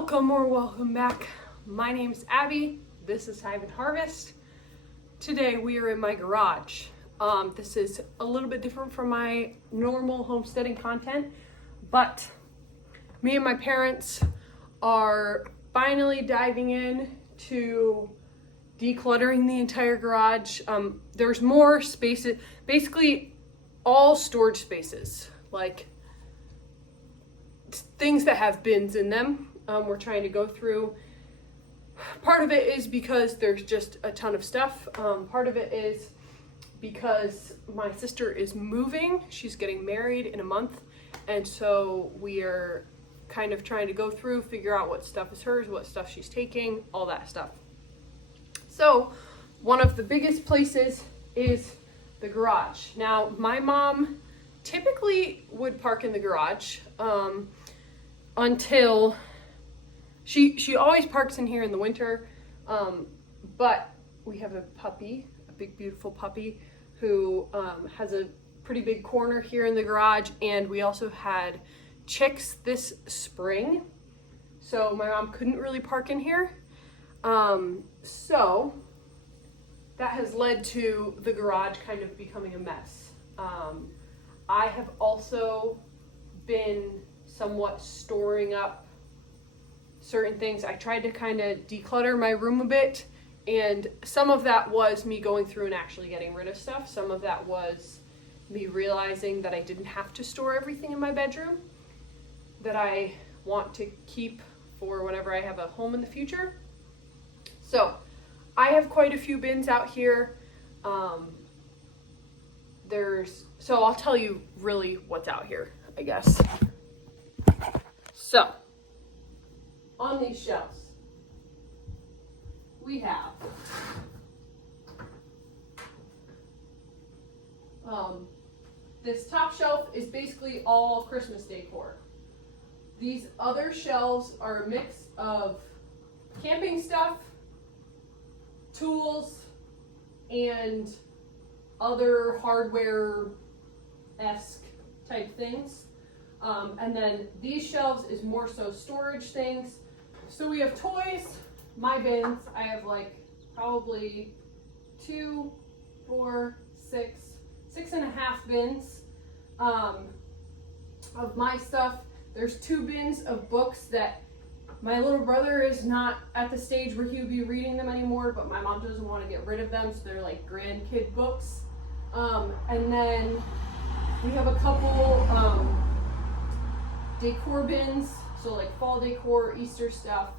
Welcome or welcome back. My name's Abby. This is Hive and Harvest. Today we are in my garage. This is a little bit different from my normal homesteading content, but me and my parents are finally diving in to decluttering the entire garage. There's more spaces, basically all storage spaces, like things that have bins in them. We're trying to go through. Part of it is because there's just a ton of stuff. Part of it is because my sister is moving. She's getting married in a month. And so we are kind of trying to go through, figure out what stuff is hers, what stuff she's taking, all that stuff. So one of the biggest places is the garage. Now, my mom typically would park in the garage until she always parks in here in the winter, but we have a puppy, a big beautiful puppy who has a pretty big corner here in the garage, and we also had chicks this spring, so my mom couldn't really park in here. So that has led to the garage kind of becoming a mess. I have also been somewhat storing up certain things. I tried to kind of declutter my room a bit, and some of that was me going through and actually getting rid of stuff. Some of that was me realizing that I didn't have to store everything in my bedroom, that I want to keep for whenever I have a home in the future. So I have quite a few bins out here. So I'll tell you really what's out here, I guess. So on these shelves, we have this top shelf is basically all Christmas decor. These other shelves are a mix of camping stuff, tools, and other hardware-esque type things. And then these shelves is more so storage things. So we have toys, my bins. I have like probably 2, 4, 6.5 bins of my stuff. There's 2 bins of books that my little brother is not at the stage where he would be reading them anymore, but my mom doesn't want to get rid of them, so they're like grandkid books. And then we have a couple decor bins, so like fall decor, Easter stuff,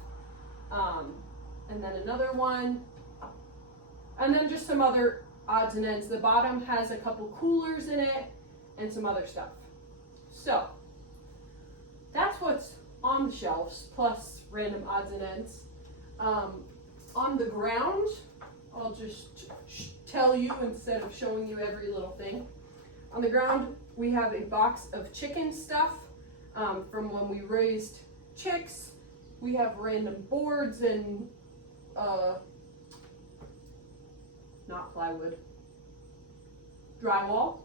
and then another one, and then just some other odds and ends. The bottom has a couple coolers in it and some other stuff. So that's what's on the shelves, plus random odds and ends. On the ground, I'll just tell you instead of showing you every little thing. On the ground, we have a box of chicken stuff from when we raised chicks. We have random boards and not plywood, drywall.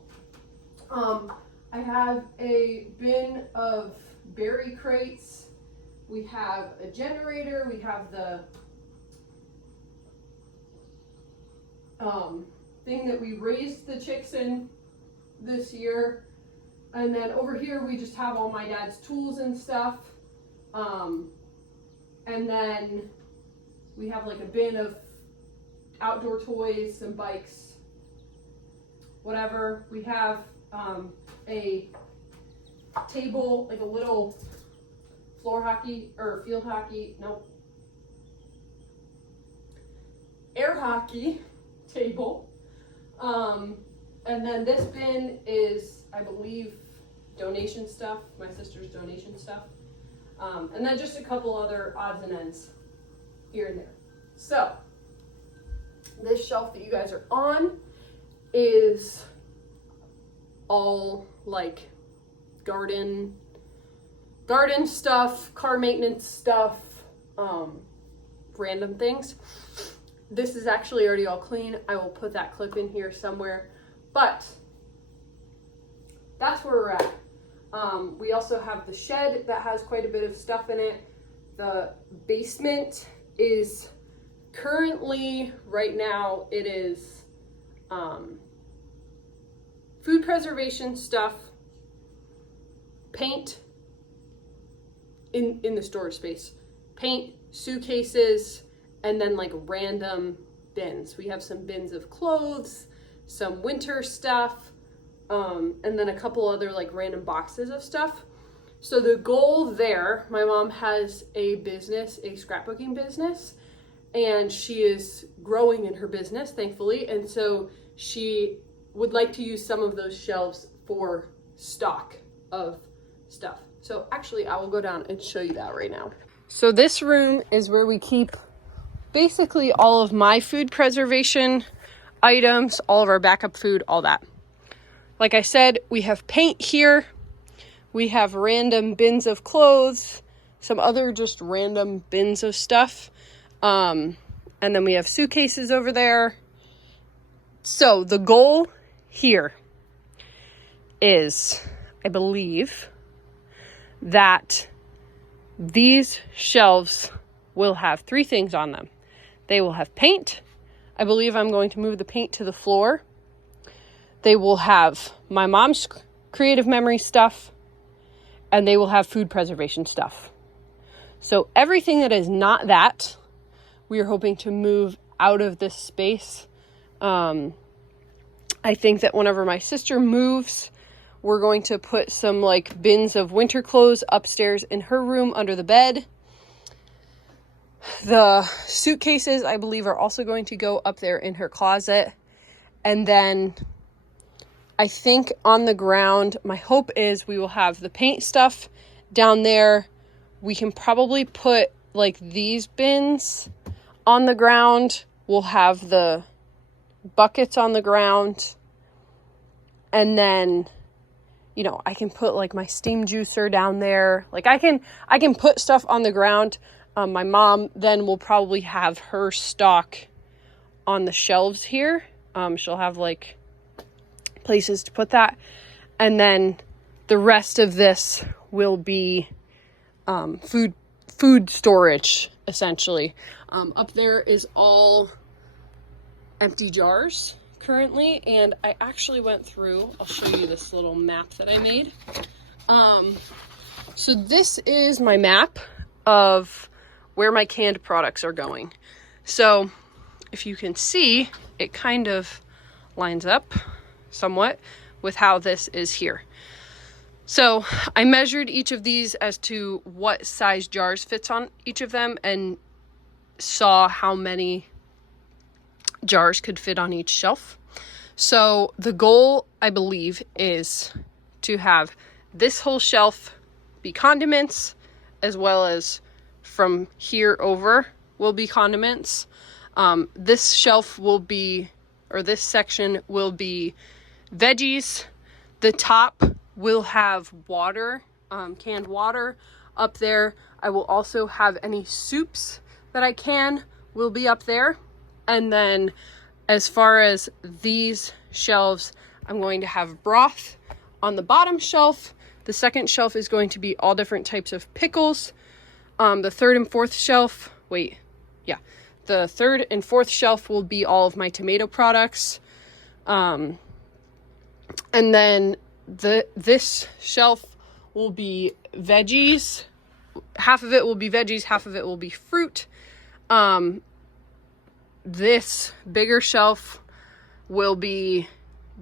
I have a bin of berry crates. We have a generator. We have the thing that we raised the chicks in this year. And then over here we just have all my dad's tools and stuff. And then we have like a bin of outdoor toys, some bikes, whatever. We have a table, like a little floor hockey or field hockey, nope, air hockey table. And then this bin is, I believe, donation stuff, my sister's donation stuff. And then just a couple other odds and ends here and there. So this shelf that you guys are on is all like garden stuff, car maintenance stuff, random things. This is actually already all clean. I will put that clip in here somewhere, but that's where we're at. We also have the shed that has quite a bit of stuff in it The basement is currently, right now, it is food preservation stuff, paint in the storage space, paint, suitcases, and then like random bins. We have some bins of clothes, some winter stuff, and then a couple other like random boxes of stuff. So the goal there, my mom has a business, a scrapbooking business, and she is growing in her business, thankfully. And so she would like to use some of those shelves for stock of stuff. So actually I will go down and show you that right now. So this room is where we keep basically all of my food preservation items, all of our backup food, all that. Like I said, we have paint here. We have random bins of clothes, some other just random bins of stuff. And then we have suitcases over there. So the goal here is, I believe, that these shelves will have 3 things on them. They will have paint. I believe I'm going to move the paint to the floor. They will have my mom's creative memory stuff, and they will have food preservation stuff. So everything that is not that, we are hoping to move out of this space. I think that whenever my sister moves, we're going to put some like bins of winter clothes upstairs in her room under the bed. The suitcases, I believe, are also going to go up there in her closet. And then I think on the ground, my hope is we will have the paint stuff down there. We can probably put like these bins on the ground. We'll have the buckets on the ground. And then, you know, I can put like my steam juicer down there. Like I can put stuff on the ground. My mom then will probably have her stock on the shelves here. She'll have like places to put that. And then the rest of this will be food storage, essentially. Up there is all empty jars currently, and I actually went through, I'll show you this little map that I made. So this is my map of where my canned products are going. So if you can see, it kind of lines up somewhat with how this is here. So I measured each of these as to what size jars fits on each of them and saw how many jars could fit on each shelf. So the goal, I believe, is to have this whole shelf be condiments, as well as from here over will be condiments. This shelf will be, or this section will be veggies. The top will have water, canned water up there. I will also have any soups that I can will be up there. And then as far as these shelves, I'm going to have broth on the bottom shelf. The second shelf is going to be all different types of pickles. The third and fourth shelf, the third and fourth shelf will be all of my tomato products. And then this shelf will be veggies. Half of it will be veggies, half of it will be fruit. This bigger shelf will be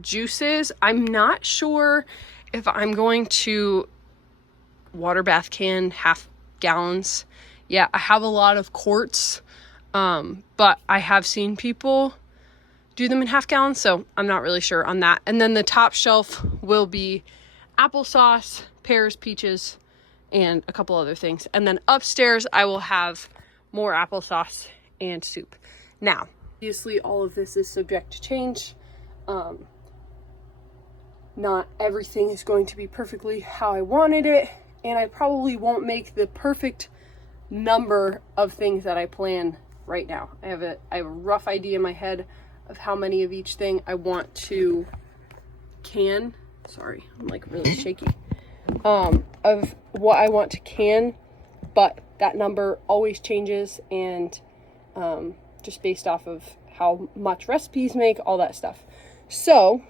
juices. I'm not sure if I'm going to water bath can half gallons. Yeah, I have a lot of quarts, but I have seen people do them in half gallons, so I'm not really sure on that. And then the top shelf will be applesauce, pears, peaches, and a couple other things. And then upstairs, I will have more applesauce and soup. Now, obviously, all of this is subject to change. Not everything is going to be perfectly how I wanted it, and I probably won't make the perfect number of things that I plan right now. I have a rough idea in my head of how many of each thing I want to can. Sorry, I'm like really shaky. Of what I want to can, but that number always changes, and just based off of how much recipes make, all that stuff. So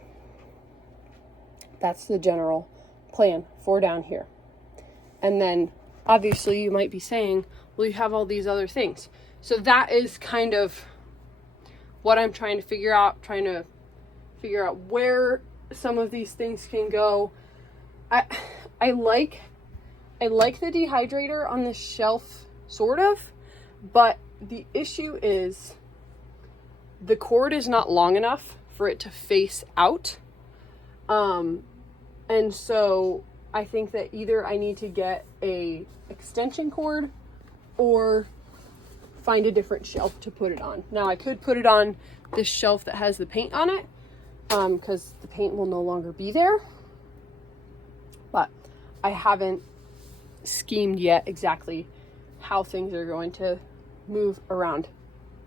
that's the general plan for down here. And then obviously you might be saying, well, you have all these other things. So that is kind of what I'm trying to figure out where some of these things can go. I like the dehydrator on the shelf, sort of, but the issue is the cord is not long enough for it to face out. And so I think that either I need to get a extension cord or find a different shelf to put it on. Now I could put it on this shelf that has the paint on it, because the paint will no longer be there, but I haven't schemed yet exactly how things are going to move around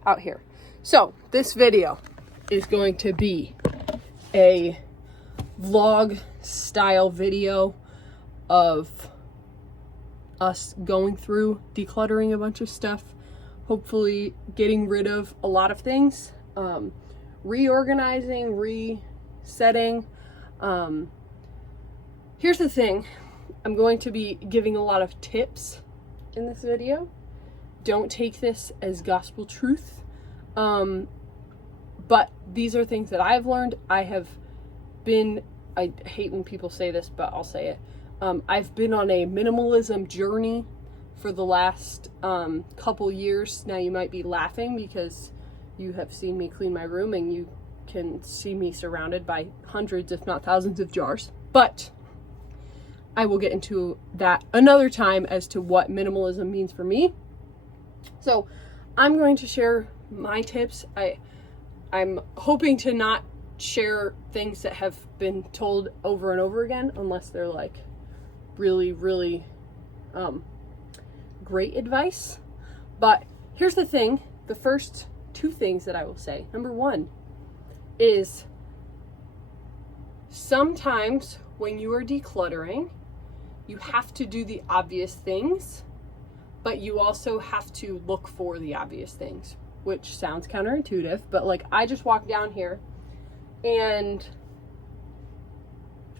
out here. So this video is going to be a vlog style video of us going through decluttering a bunch of stuff, hopefully getting rid of a lot of things, reorganizing, resetting. Here's the thing, I'm going to be giving a lot of tips in this video. Don't take this as gospel truth, but these are things that I've learned. I hate when people say this, but I'll say it. I've been on a minimalism journey for the last couple years. Now you might be laughing because you have seen me clean my room and you can see me surrounded by hundreds, if not thousands of jars. But I will get into that another time as to what minimalism means for me. So I'm going to share my tips. I'm hoping to not share things that have been told over and over again, unless they're like really, really great advice. But here's the thing, the first two things that I will say. Number one is sometimes when you are decluttering, you have to do the obvious things, but you also have to look for the obvious things, which sounds counterintuitive, but like I just walked down here and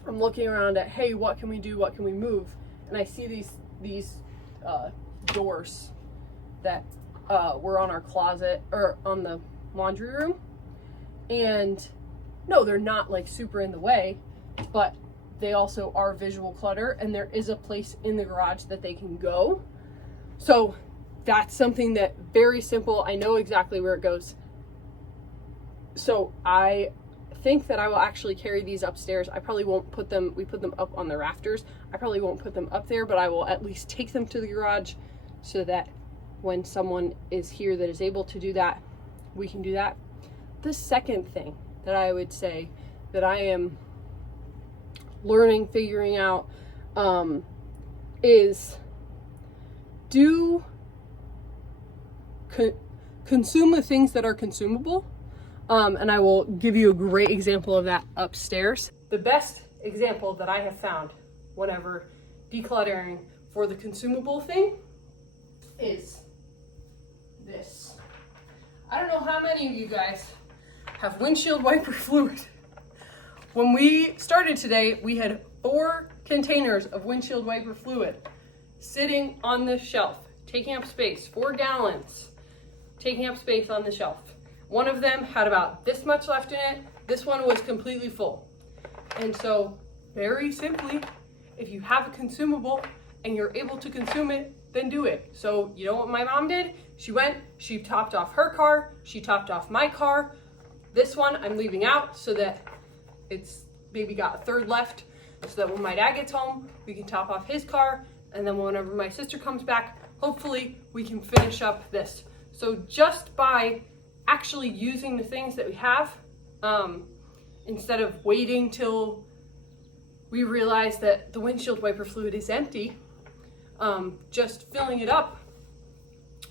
I'm looking around at, hey, what can we do? What can we move? And I see these doors that were on our closet or on the laundry room. And no, they're not like super in the way, but they also are visual clutter, and there is a place in the garage that they can go. So that's something that very simple. I know exactly where it goes. So I think that I will actually carry these upstairs. I probably won't put them, we put them up on the rafters. I probably won't put them up there, but I will at least take them to the garage so that when someone is here that is able to do that, we can do that. The second thing that I would say that I am learning, figuring out, is consume the things that are consumable. And I will give you a great example of that upstairs. The best example that I have found whenever decluttering for the consumable thing is this. I don't know how many of you guys have windshield wiper fluid. When we started today, we had 4 containers of windshield wiper fluid sitting on this shelf, taking up space, 4 gallons, taking up space on the shelf. One of them had about this much left in it. This one was completely full. And so, very simply, if you have a consumable and you're able to consume it, then do it. So, you know what my mom did? She went, she topped off her car, she topped off my car. This one I'm leaving out so that it's maybe got a third left, so that when my dad gets home, we can top off his car, and then whenever my sister comes back, hopefully we can finish up this. So just by actually using the things that we have, instead of waiting till we realize that the windshield wiper fluid is empty, just filling it up,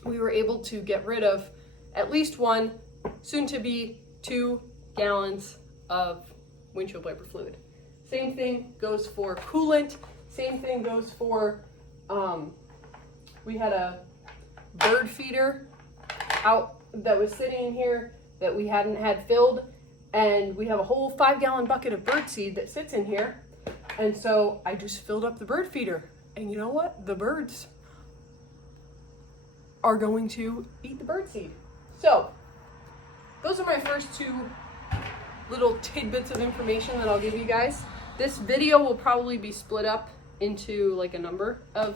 we were able to get rid of at least 1, soon to be 2 gallons of windshield wiper fluid. Same thing goes for coolant. Same thing goes for We had a bird feeder out that was sitting in here that we hadn't had filled, and we have a whole 5-gallon bucket of bird seed that sits in here. And so I just filled up the bird feeder, and you know what? The birds are going to eat the bird seed. So those are my first 2 little tidbits of information that I'll give you guys. This video will probably be split up into like a number of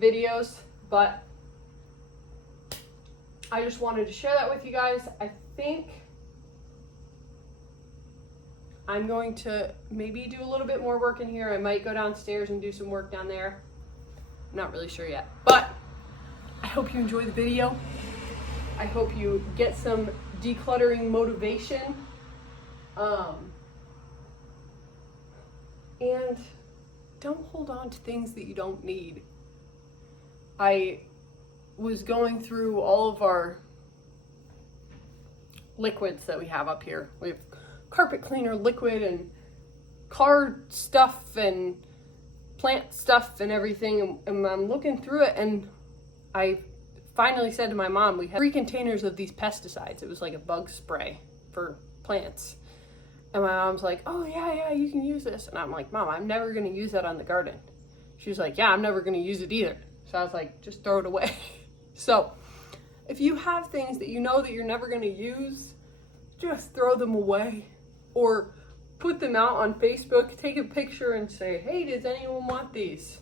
videos, but I just wanted to share that with you guys. I think I'm going to maybe do a little bit more work in here. I might go downstairs and do some work down there. I'm not really sure yet, but I hope you enjoy the video. I hope you get some decluttering motivation. And don't hold on to things that you don't need. I was going through all of our liquids that we have up here. We have carpet cleaner liquid and car stuff and plant stuff and everything, and I'm looking through it, and I finally said to my mom, we had 3 containers of these pesticides. It was like a bug spray for plants. And my mom's like, oh yeah, you can use this. And I'm like, Mom, I'm never gonna use that on the garden. She was like, yeah, I'm never gonna use it either. So I was like, just throw it away. So if you have things that you know that you're never gonna use, just throw them away. Or put them out on Facebook, take a picture and say, hey, does anyone want these?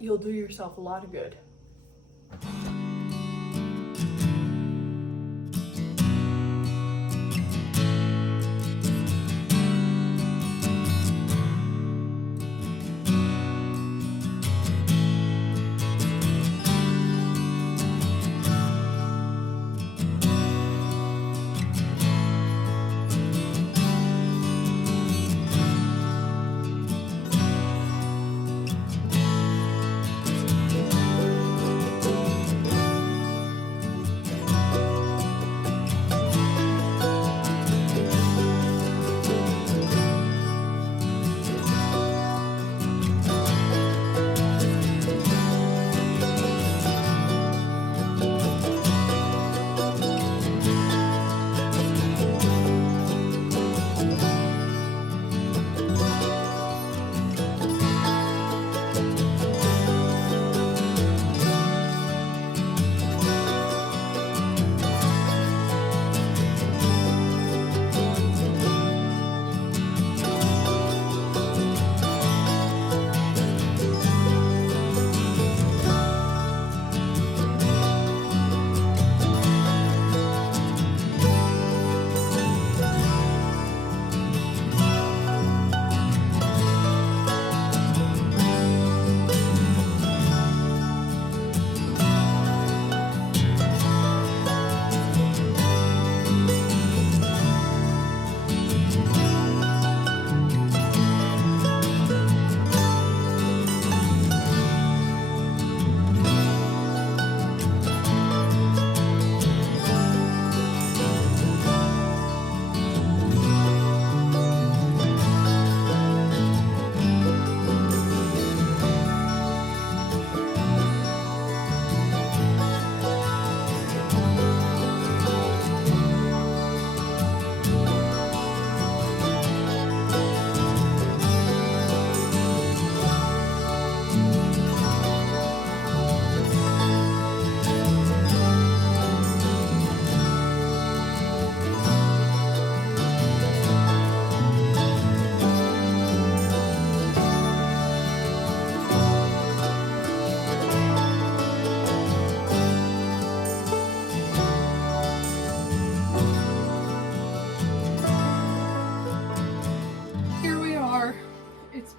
You'll do yourself a lot of good.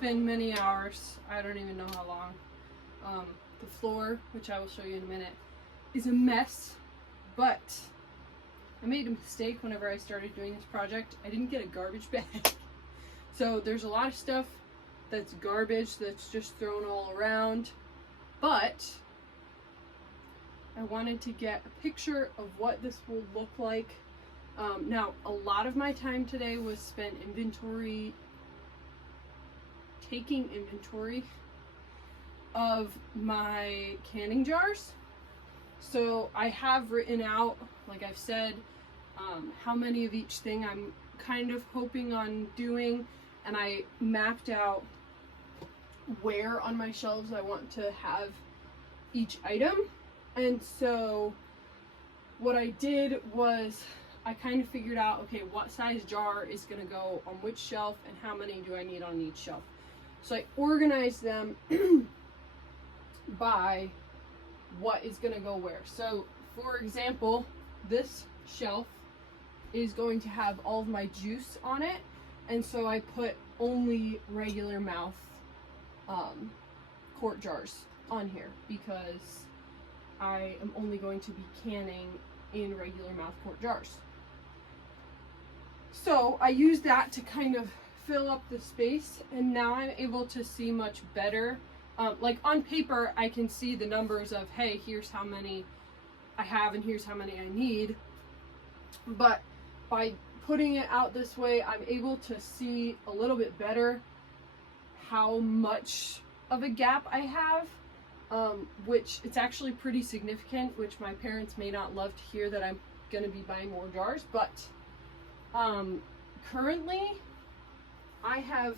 Been many hours. I don't even know how long. The floor, which I will show you in a minute, is a mess, but I made a mistake whenever I started doing this project. I didn't get a garbage bag. So there's a lot of stuff that's garbage that's just thrown all around, but I wanted to get a picture of what this will look like. Now, a lot of my time today was spent taking inventory of my canning jars. So I have written out, like I've said, how many of each thing I'm kind of hoping on doing, and I mapped out where on my shelves I want to have each item. And so what I did was I kind of figured out, okay, what size jar is going to go on which shelf and how many do I need on each shelf. So I organized them by what is going to go where. So for example, this shelf is going to have all of my juice on it, and so I put only regular mouth quart jars on here because I am only going to be canning in regular mouth quart jars. So I used that to kind of fill up the space, and now I'm able to see much better. Like on paper, I can see the numbers of, hey, here's how many I have and here's how many I need. But by putting it out this way, I'm able to see a little bit better how much of a gap I have, which it's actually pretty significant, which my parents may not love to hear that I'm going to be buying more jars. But currently I have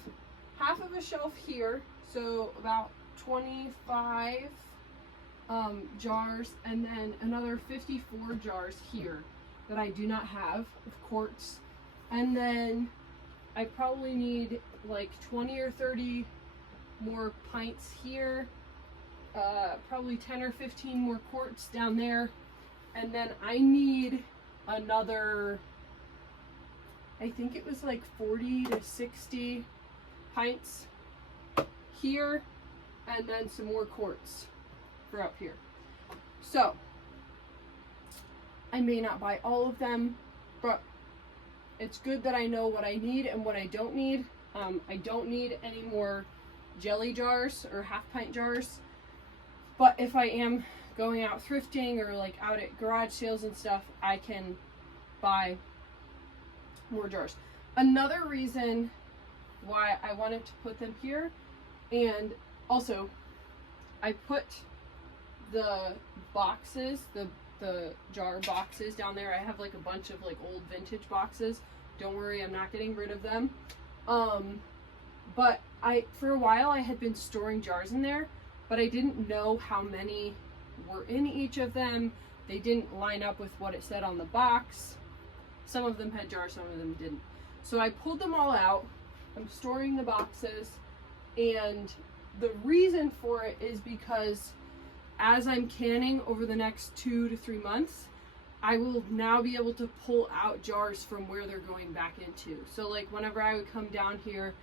half of a shelf here, so about 25 jars, and then another 54 jars here that I do not have of quarts. And then I probably need like 20 or 30 more pints here, probably 10 or 15 more quarts down there, and then I need another, I think it was like 40 to 60 pints here, and then some more quarts for up here. So I may not buy all of them, but it's good that I know what I need and what I don't need. I don't need any more jelly jars or half pint jars, but if I am going out thrifting or like out at garage sales and stuff, I can buy more jars. Another reason why I wanted to put them here, and also I put the boxes, the jar boxes down there. I have like a bunch of like old vintage boxes. Don't worry, I'm not getting rid of them. But for a while I had been storing jars in there, but I didn't know how many were in each of them. They didn't line up with what it said on the box. Some of them had jars, some of them didn't. So I pulled them all out. I'm storing the boxes, and the reason for it is because as I'm canning over the next 2 to 3 months, I will now be able to pull out jars from where they're going back into. So like whenever I would come down here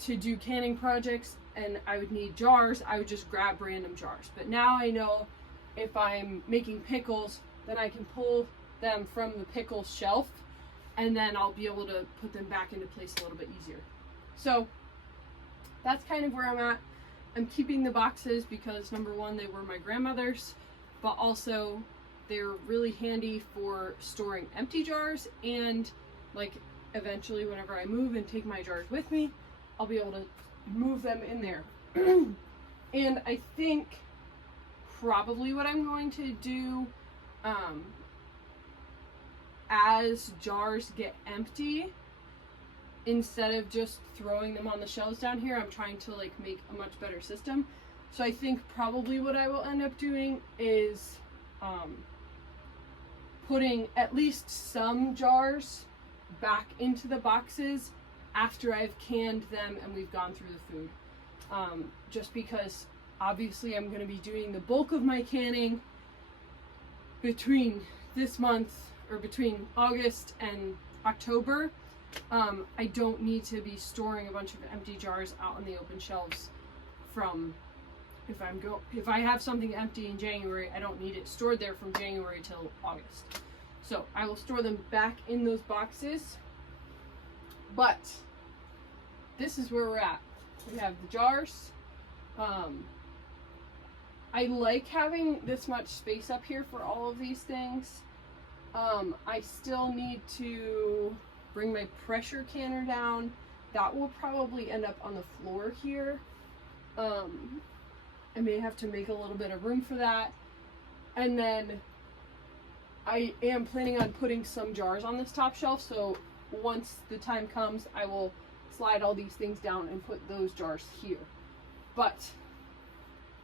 to do canning projects and I would need jars, I would just grab random jars. But now I know if I'm making pickles, then I can pull them from the pickle shelf, and then I'll be able to put them back into place a little bit easier. So that's kind of where I'm at. I'm keeping the boxes because number one, they were my grandmother's, but also they're really handy for storing empty jars, and like eventually whenever I move and take my jars with me, I'll be able to move them in there. And I think probably what I'm going to do, as jars get empty, instead of just throwing them on the shelves down here, I'm trying to like make a much better system. So I think probably what I will end up doing is putting at least some jars back into the boxes after I've canned them and we've gone through the food. Just because obviously I'm going to be doing the bulk of my canning between this month, or between August and October. I don't need to be storing a bunch of empty jars out on the open shelves from, if I have something empty in January, I don't need it stored there from January till August. So I will store them back in those boxes. But this is where we're at. We have the jars. I like having this much space up here for all of these things. I still need to bring my pressure canner down. That will probably end up on the floor here. I may have to make a little bit of room for that. And then I am planning on putting some jars on this top shelf, so once the time comes, I will slide all these things down and put those jars here. But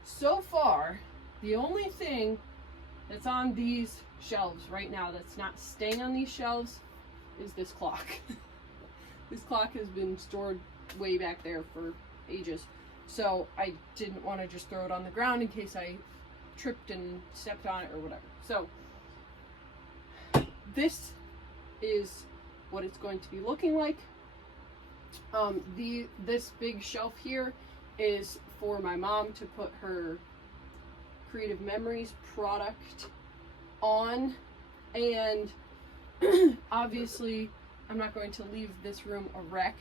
so far, the only thing that's on these shelves right now that's not staying on these shelves is this clock. This clock has been stored way back there for ages, so I didn't want to just throw it on the ground in case I tripped and stepped on it or whatever. So this is what it's going to be looking like. This big shelf here is for my mom to put her Creative Memories product on, and obviously I'm not going to leave this room a wreck.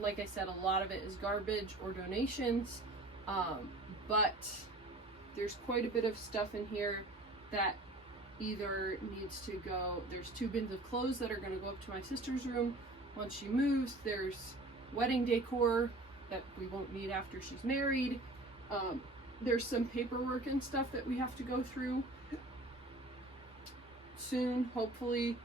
Like I said, a lot of it is garbage or donations, but there's quite a bit of stuff in here that either needs to go. There's 2 bins of clothes that are going to go up to my sister's room once she moves. There's wedding decor that we won't need after she's married. There's some paperwork and stuff that we have to go through soon, hopefully.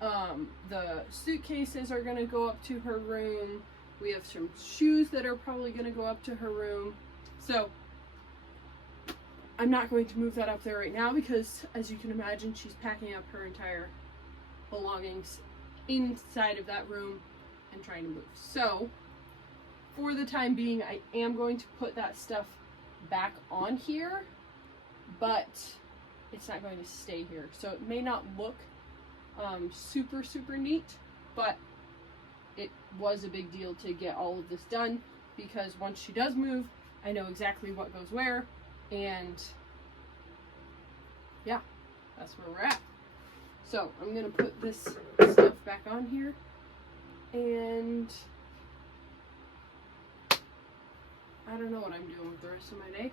The suitcases are going to go up to her room. We have some shoes that are probably going to go up to her room. So I'm not going to move that up there right now because, as you can imagine, she's packing up her entire belongings inside of that room and trying to move. So for the time being, I am going to put that stuff back on here, but it's not going to stay here. So it may not look super neat, but it was a big deal to get all of this done, because once she does move, I know exactly what goes where, and yeah, that's where we're at. So I'm gonna put this stuff back on here, and I don't know what I'm doing with the rest of my day.